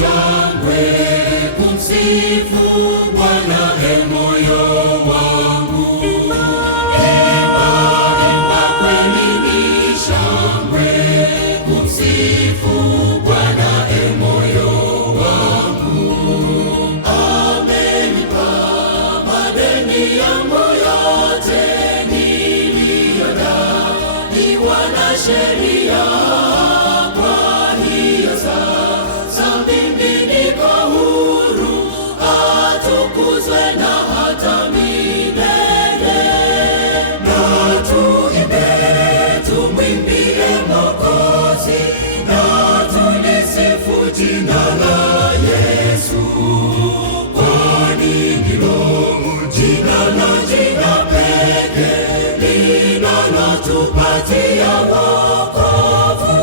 shangwe kumsifu Bwana, moyo wangu. Imba, imba, kweli ni shangwe kumsifu Bwana, moyo wangu. Amenipa madeni yangu yote niliyodaiwa na sheria. Na hata milele, na tuimbe, tumwimbie Mwokozi, na tulisifu jina la Yesu, kwani ndilo jina pekee linalotupatia wokovu.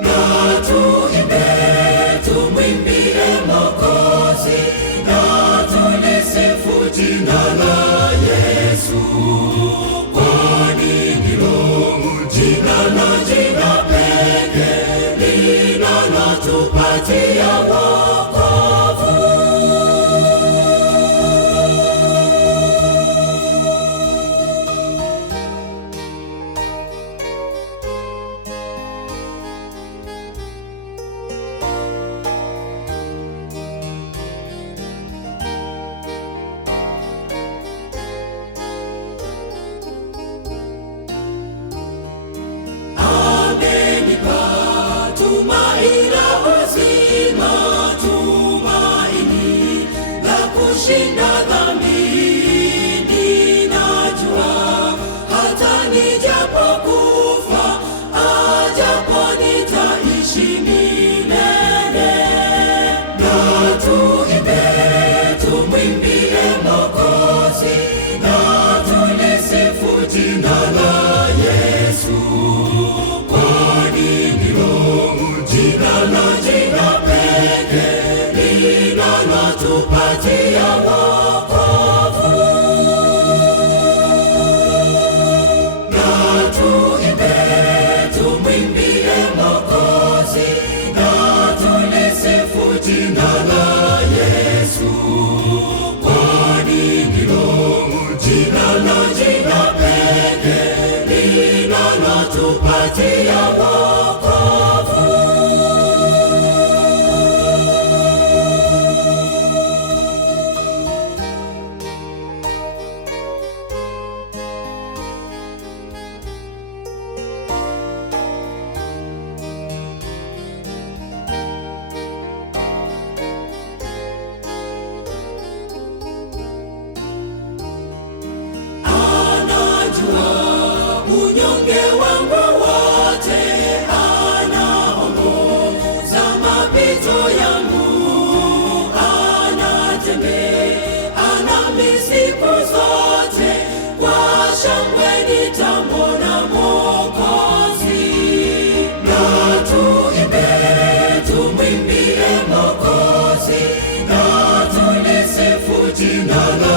Na tuimbe, tumwimbie Mwokozi, na tulisifu jina la Yesu, kwani ndilo jina pekee linalotupatia wokovu. Tumaini la uzima, tumaini la kushinda dhambi. Ninajua hata nijapokufa, ajapo nitaishi milele. Na tuimbe, tumwimbie Mwokozi, na tulisifu jina la Yesu, kwani ndilo jina pekee linalotupatia wokovu. Na tuimbe, tumwimbie Mwokozi, na tulisifu jina la Yesu, kwani ndilo jina pekee linalotupatia wokovu. Unyonge wangu wote, anaongoza mapito yangu, anatembea nami siku zote, kwa shangwe nitamwona Mwokozi. Na tuimbe, tumwimbie Mwokozi, na tulisifu jina la